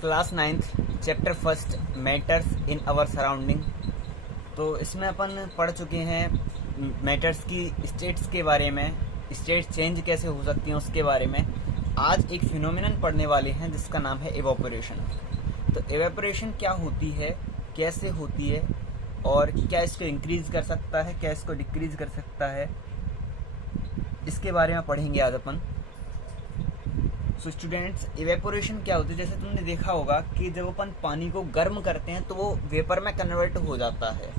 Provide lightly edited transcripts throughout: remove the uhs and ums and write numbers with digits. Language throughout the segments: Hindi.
Class 9th chapter first matters in our surrounding. तो इसमें अपन पढ़ चुके हैं मैटर्स की स्टेट्स के बारे में, स्टेट चेंज कैसे हो सकती हैं उसके बारे में। आज एक फिनोमिनन पढ़ने वाले हैं जिसका नाम है इवेपोरेशन। तो इवेपोरेशन क्या होती है, कैसे होती है और क्या इसको इंक्रीज कर सकता है, क्या इसको डिक्रीज कर सकता है, इसके बारे में पढ़ेंगे आज अपन। सो स्टूडेंट्स, इवेपोरेशन क्या होती है, जैसे तुमने देखा होगा कि जब अपन पानी को गर्म करते हैं तो वो वेपर में कन्वर्ट हो जाता है।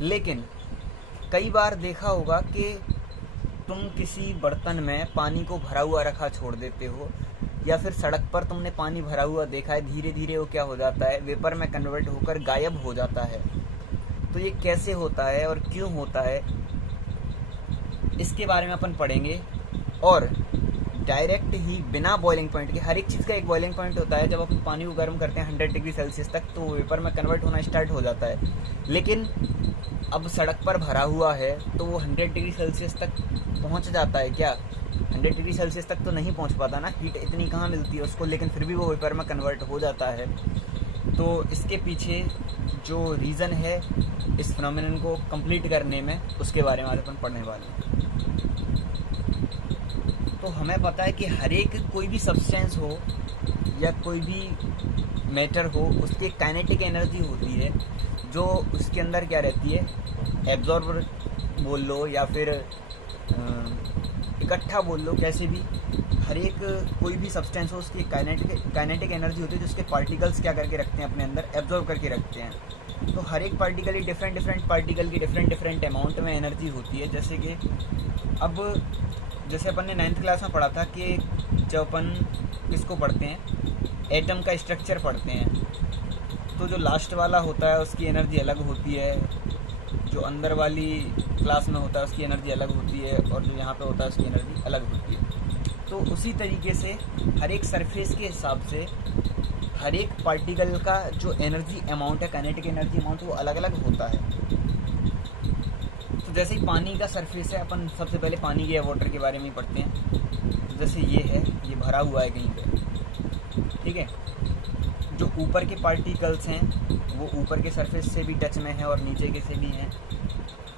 लेकिन कई बार देखा होगा कि तुम किसी बर्तन में पानी को भरा हुआ रखा छोड़ देते हो, या फिर सड़क पर तुमने पानी भरा हुआ देखा है, धीरे धीरे वो क्या हो जाता है, वेपर में कन्वर्ट होकर गायब हो जाता है। तो ये कैसे होता है और क्यों होता है, इसके बारे में अपन पढ़ेंगे। और डायरेक्ट ही बिना बॉइलिंग पॉइंट के, हर एक चीज़ का एक बॉइलिंग पॉइंट होता है। जब अपन पानी को गर्म करते हैं 100 डिग्री सेल्सियस तक तो वेपर में कन्वर्ट होना स्टार्ट हो जाता है। लेकिन अब सड़क पर भरा हुआ है तो वो 100 डिग्री सेल्सियस तक पहुंच जाता है क्या? 100 डिग्री सेल्सियस तक तो नहीं पहुंच पाता ना, हीट इतनी कहाँ मिलती है उसको, लेकिन फिर भी वो वेपर में कन्वर्ट हो जाता है। तो इसके पीछे जो रीज़न है इस फिनोमिनन को कंप्लीट करने में, उसके बारे में आज अपन पढ़ने वाले हैं। तो हमें पता है कि हर एक कोई भी सब्सटेंस हो या कोई भी मैटर हो, उसकी काइनेटिक एनर्जी होती है जो उसके अंदर क्या रहती है, एब्जॉर्बर बोल लो या फिर इकट्ठा बोल लो, कैसे भी। हर एक कोई भी सब्सटेंस हो उसकी काइनेटिक एनर्जी होती है जो उसके पार्टिकल्स क्या करके रखते हैं, अपने अंदर एब्जॉर्ब करके रखते हैं। तो हर एक पार्टिकल की डिफरेंट पार्टिकल की डिफरेंट अमाउंट में एनर्जी होती है। जैसे कि अब जैसे अपन ने 9th क्लास में पढ़ा था कि जब अपन इसको पढ़ते हैं, एटम का स्ट्रक्चर पढ़ते हैं, तो जो लास्ट वाला होता है उसकी एनर्जी अलग होती है, जो अंदर वाली क्लास में होता है उसकी एनर्जी अलग होती है, और जो यहाँ पे होता है उसकी एनर्जी अलग होती है। तो उसी तरीके से हर एक सरफेस के हिसाब से हर एक पार्टिकल का जो एनर्जी अमाउंट है, काइनेटिक एनर्जी अमाउंट, वो अलग अलग होता है। तो जैसे ही पानी का सरफेस है, अपन सबसे पहले पानी के वाटर के बारे में ही पढ़ते हैं। जैसे ये है, ये भरा हुआ है कहीं पे, ठीक है। जो ऊपर के पार्टिकल्स हैं वो ऊपर के सरफेस से भी टच में है और नीचे के से भी हैं।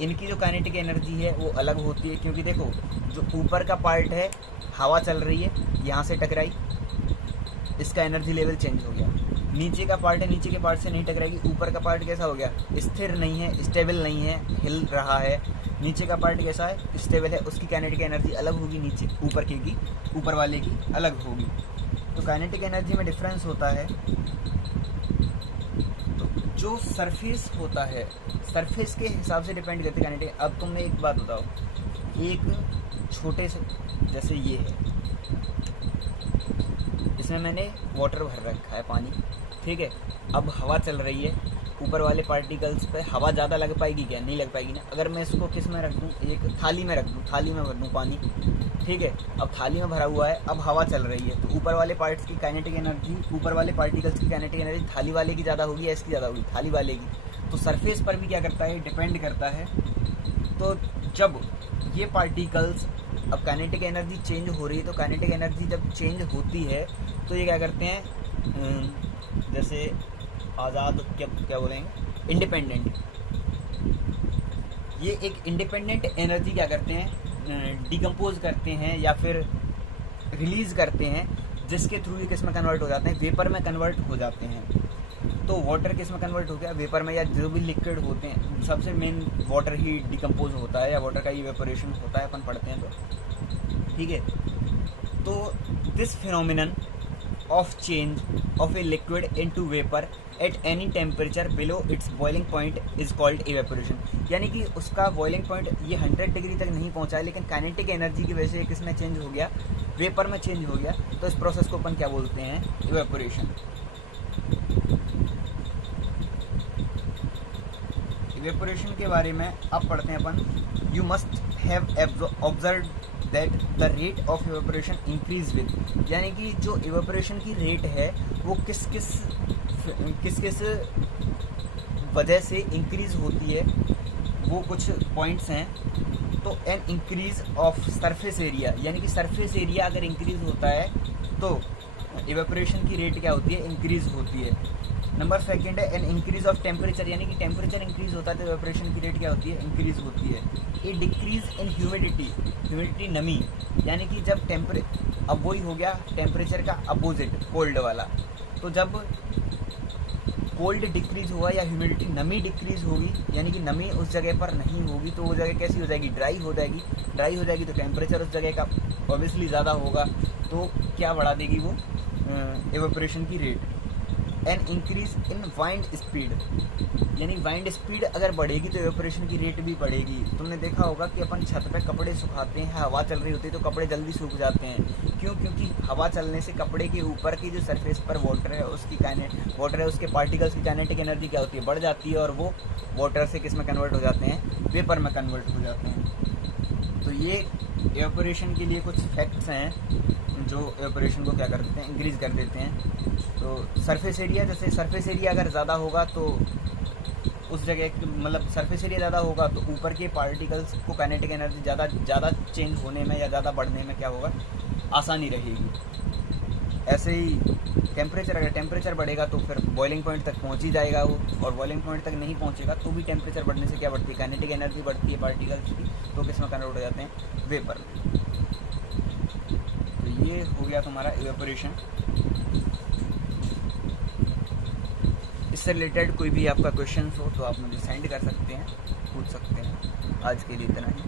इनकी जो काइनेटिक एनर्जी है वो अलग होती है, क्योंकि देखो जो ऊपर का पार्ट है, हवा चल रही है, यहाँ से टकराई, इसका एनर्जी लेवल चेंज हो गया। नीचे का पार्ट है, नीचे के पार्ट से नहीं टकराएगी। ऊपर का पार्ट कैसा हो गया, स्थिर नहीं है, स्टेबल नहीं है, हिल रहा है। नीचे का पार्ट कैसा है, स्टेबल है, उसकी काइनेटिक एनर्जी अलग होगी, नीचे ऊपर वाले की अलग होगी। तो काइनेटिक एनर्जी में डिफरेंस होता है। तो जो सरफेस होता है, सरफेस के हिसाब से डिपेंड करती है काइनेटिक। अब तुमने एक बात बताओ, एक छोटे से, जैसे ये है, इसमें मैंने वाटर भर रखा है, पानी, ठीक है। अब हवा चल रही है, ऊपर वाले पार्टिकल्स पे हवा ज़्यादा लग पाएगी क्या? नहीं लग पाएगी ना। अगर मैं इसको किस में रख दूँ, एक थाली में रख दूँ, थाली में भर दूँ पानी, ठीक है। अब थाली में भरा हुआ है, अब हवा चल रही है, तो ऊपर वाले पार्ट्स की काइनेटिक एनर्जी, ऊपर वाले पार्टिकल्स की काइनेटिक एनर्जी थाली वाले की ज़्यादा होगी या इसकी ज़्यादा होगी? थाली वाले की। तो सरफेस पर भी क्या करता है, डिपेंड करता है। तो जब ये पार्टिकल्स, अब काइनेटिक एनर्जी चेंज हो रही है, तो काइनेटिक एनर्जी जब चेंज होती है तो ये क्या करते हैं, जैसे आज़ाद, क्या बोलेंगे, इंडिपेंडेंट। ये एक इंडिपेंडेंट एनर्जी क्या करते हैं, डिकम्पोज करते हैं या फिर रिलीज करते हैं, जिसके थ्रू ये किस में कन्वर्ट हो जाते हैं, वेपर में कन्वर्ट हो जाते हैं। तो वाटर किस में कन्वर्ट हो गया, वेपर में, या जो भी लिक्विड होते हैं, सबसे मेन वाटर ही डिकम्पोज होता है, या वाटर का इवेपोरेशन होता है, अपन पढ़ते हैं तो, ठीक है। तो this phenomenon of change of a liquid into vapor at any temperature below its boiling point is called evaporation। यानी कि उसका बॉइलिंग पॉइंट ये 100 डिग्री तक नहीं पहुंचा है, लेकिन काइनेटिक एनर्जी की वजह से किसमें चेंज हो गया, वेपर में चेंज हो गया। तो इस प्रोसेस को अपन क्या बोलते हैं, इवेपोरेशन। इवेपोरेशन के बारे में अब पढ़ते हैं अपन। You must have observe that the rate of evaporation increase with, यानी कि जो इवेपोरेशन की रेट है वो किस किस वजह से इंक्रीज होती है, वो कुछ पॉइंट्स हैं। तो an increase of surface area, यानी कि सरफेस एरिया अगर इंक्रीज होता है तो इवेपोरेशन की रेट क्या होती है, इंक्रीज होती है। नंबर सेकंड है एन इंक्रीज ऑफ टेम्परेचर, यानी कि टेम्परेचर इंक्रीज होता है तो इवेपोरेशन की रेट क्या होती है, इंक्रीज होती है। ए डिक्रीज इन ह्यूमिडिटी, ह्यूमिडिटी नमी, यानी कि जब अब वही हो गया टेम्परेचर का अपोजिट, कोल्ड वाला। तो जब कोल्ड डिक्रीज हुआ या ह्यूमिडिटी नमी डिक्रीज होगी, यानी कि नमी उस जगह पर नहीं होगी, तो वो जगह कैसी हो जाएगी, ड्राई हो जाएगी। ड्राई हो जाएगी तो टेम्परेचर उस जगह का ऑब्वियसली ज़्यादा होगा, तो क्या बढ़ा देगी वो इवेपोरेशन की rate. An increase in wind speed, यानी वाइंड स्पीड अगर बढ़ेगी तो इवेपोरेशन की रेट भी बढ़ेगी। तुमने देखा होगा कि अपन छत पे कपड़े सुखाते हैं, हवा चल रही होती है तो कपड़े जल्दी सूख जाते हैं। क्यों? क्योंकि हवा चलने से कपड़े के ऊपर की जो सरफेस पर वाटर है उसके पार्टिकल्स की काइनेटिक एनर्जी क्या होती है, बढ़ जाती है, और वो वाटर से किस में कन्वर्ट हो जाते हैं, वेपर में कन्वर्ट हो जाते हैं। तो ये इवेपोरेशन के लिए कुछ फैक्ट्स हैं जो इवेपोरेशन को क्या कर देते हैं, इंक्रीज कर देते हैं। तो सरफेस एरिया, जैसे सरफेस एरिया अगर ज़्यादा होगा तो उस जगह मतलब सरफेस एरिया ज़्यादा होगा तो ऊपर के पार्टिकल्स को काइनेटिक एनर्जी ज़्यादा चेंज होने में या ज़्यादा बढ़ने में क्या होगा, आसानी रहेगी। ऐसे ही टेम्परेचर, अगर टेम्परेचर बढ़ेगा तो फिर बॉइलिंग पॉइंट तक पहुंच ही जाएगा वो, और बॉइलिंग पॉइंट तक नहीं पहुंचेगा तो भी टेम्परेचर बढ़ने से क्या बढ़ती है, काइनेटिक एनर्जी बढ़ती है पार्टिकल्स की, तो किस में कन्वर्ट हो जाते हैं, वेपर। तो ये हो गया तुम्हारा इवेपोरेशन। इससे रिलेटेड कोई भी आपका क्वेश्चन हो तो आप मुझे सेंड कर सकते हैं, पूछ सकते हैं। आज के लिए इतना ही।